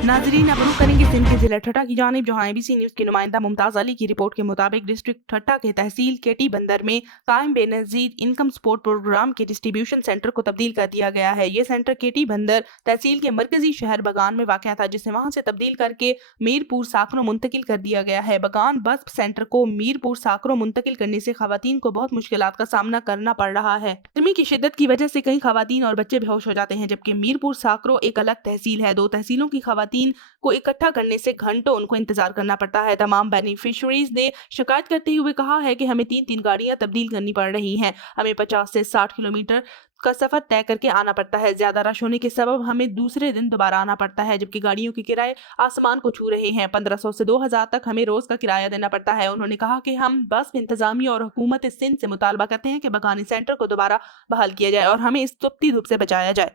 नाजरीन अब रुक करेंगे सिंध के जिला ठट्टा की जानिब, जहां एबीसी न्यूज की नुमाइंदा मुमताज अली की रिपोर्ट के मुताबिक डिस्ट्रिक्ट ठट्टा के तहसील केटी बंदर में कायम बेनजीर इनकम सपोर्ट प्रोग्राम के डिस्ट्रीब्यूशन सेंटर को तब्दील कर दिया गया है। ये सेंटर केटी बंदर तहसील के मरकजी शहर बगान में वाक़ था, जिसे वहां से तब्दील करके मीरपुर साकरों मुंतकिल कर दिया गया है। बगान बस सेंटर को मीरपुर साकरों मुंतकिल करने से खवातीन को बहुत मुश्किलात का सामना करना पड़ रहा है। गर्मी की शिद्दत की वजह से कई खवातीन और बच्चे बेहोश हो जाते हैं, जबकि मीरपुर साकरों एक अलग तहसील है। दो तहसीलों की खवातीन को इकट्ठा करने से घंटों उनको इंतजार करना पड़ता है। तमाम बेनिफिशरीज ने शिकायत करते हुए कहा है कि हमें 3-3 गाड़ियां तब्दील करनी पड़ रही हैं। हमें 50 से 60 किलोमीटर का सफर तय करके आना पड़ता है। ज्यादा रश होने के सबब हमें दूसरे दिन दोबारा आना पड़ता है, जबकि गाड़ियों के किराए आसमान को छू रहे हैं। 1500 से 2000 तक हमें रोज का किराया देना पड़ता है। उन्होंने कहा कि हम बस इंतजामिया और हुकूमत सिंध से मुतालबा करते हैं कि बगानी सेंटर को दोबारा बहाल किया जाए और हमें इस तपती धूप से बचाया जाए।